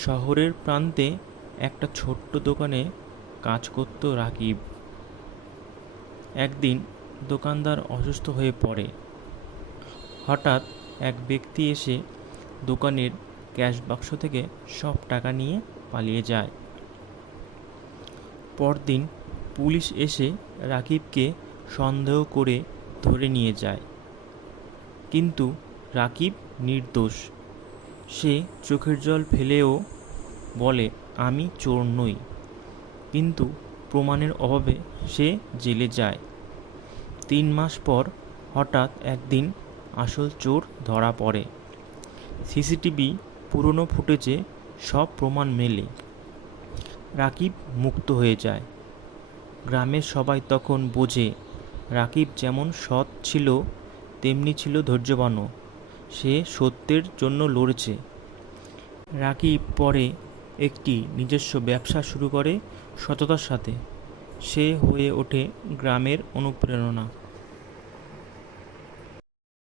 শহরের প্রান্তে একটা ছোট্ট দোকানে কাজ করত রাকিব। একদিন দোকানদার অসুস্থ হয়ে পড়ে। হঠাৎ এক ব্যক্তি এসে দোকানের ক্যাশ বাক্স থেকে সব টাকা নিয়ে পালিয়ে যায়। পরদিন পুলিশ এসে রাকিবকে সন্দেহ করে ধরে নিয়ে যায়, কিন্তু রাকিব নির্দোষ। সে চোখের জল ফেলেও বলে, আমি চোর নই। কিন্তু প্রমাণের অভাবে সে জেলে যায়। 3 মাস পর হঠাৎ একদিন আসল চোর ধরা পড়ে। সিসিটিভি পুরনো ফুটেজে সব প্রমাণ মেলে। রাকিব মুক্ত হয়ে যায়। গ্রামের সবাই তখন বোঝে রাকিব যেমন সৎ ছিল তেমনি ছিল ধৈর্যবানও। সে সত্যের জন্য লড়েছে। রাকিব পরে একটি নিজস্ব ব্যবসা শুরু করে সততার সাথে। সে হয়ে ওঠে গ্রামের অনুপ্রেরণা।